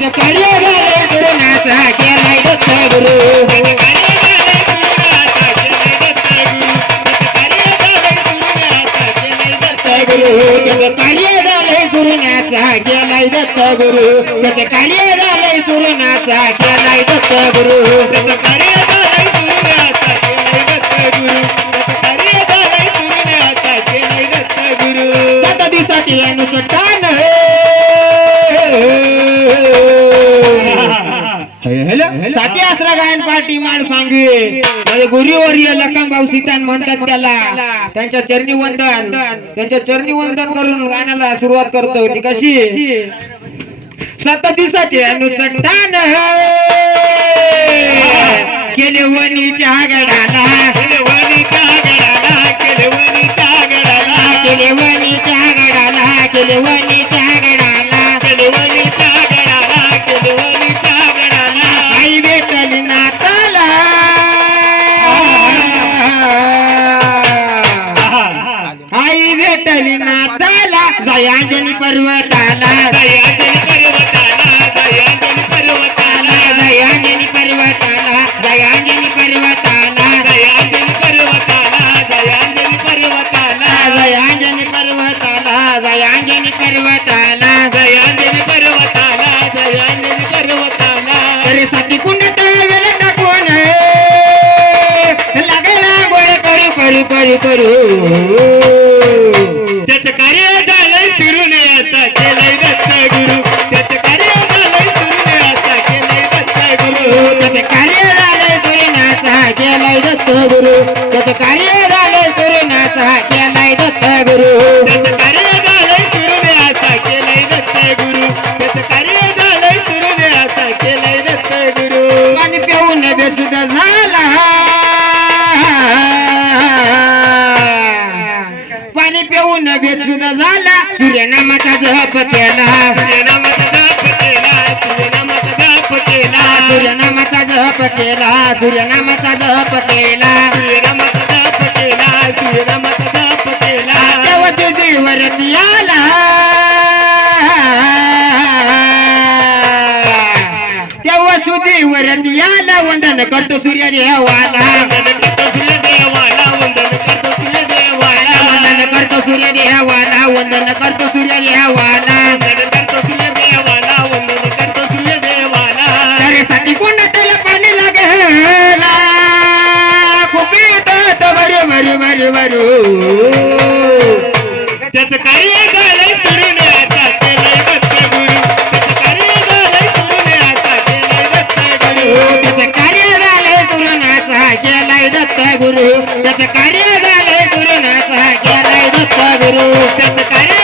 त्याचं कार्य झालंय गुरुनाचा केलाय दत्त गुरु दत्त गुरु त्याचं कार्य झालंय गुरुनाचा केलाय दत्त गुरु त्याचं कार्य झालंय गुरुनाचा केलाय दत्त गुरु सात दिवसाची अनुसंधान हॅलो? साती आसरा गायन पार्टी माड सांगे. म्हणजे गुरुवर्य लखन भाऊ सीतान म्हणतात त्याला. त्यांच्या चरणी वंदन. त्यांच्या चरणी वंदन करून गाण्याला सुरुवात करतो ती कशी? सात दिवसाचे अनुसंधान केले वनीच्या गडाला केले वनीच्या गडाला केले वनीच्या गडाला भोलेनाथाला जयाजन पर्वताला जयाजन पर्वताला जयाजन पर्वताला जयाजन पर्वताला जयाजन पर्वताला जयाजन पर्वताला जयाजन पर्वताला जयाजन पर्वताला जयाजन पर्वताला जयाजन पर्वताला जयाजन पर्वताला अरे साठी कुंड तळवेल टाकून लागला गोळ करू करू करू करू त्याचं कार्य झालंय गुरुनाचा केलाय दत्त गुरु त्याचं कार्य झालंय दत्त गुरु त्याचं कार्य झालंय दत्त गुरु पाणी पिऊन बेसुद झाला पाणी पिऊन बेसुद झाला सूर्यनामाचा जप केला सूर्यनामाचा जप केला सूर्यनामाचा जप केला सूर्यनामाचा जप केला सूर्यनामाचा जप केला तुझीवर आला तेव्हा सुधीवर आला वंदन करतो सूर्यदेवाला. वंदन करतो सूर्यदेवाला वंदन करतो सूर्यदेवाला. वंदन करतो सूर्यदेवाला वंदन करतो सूर्यदेवाला वंदन करतो सूर्यदेवाला वंदन करतो सूर्यदेवाला त्यासाठी कोणाला पाणी लागेला खूप येतात बरू बरू बरू त्याचं कार्य झालंय फिरून आता केलंय दत्त गुरु त्याचं कार्य झालंय फिरून आता केलंय दत्त गुरु त्याचं कार्य झालंय गुरुनाचा केलाय दत्त गुरु त्याचं कार्य झालंय गुरुनाचा केलाय दत्त गुरु त्याचं कार्य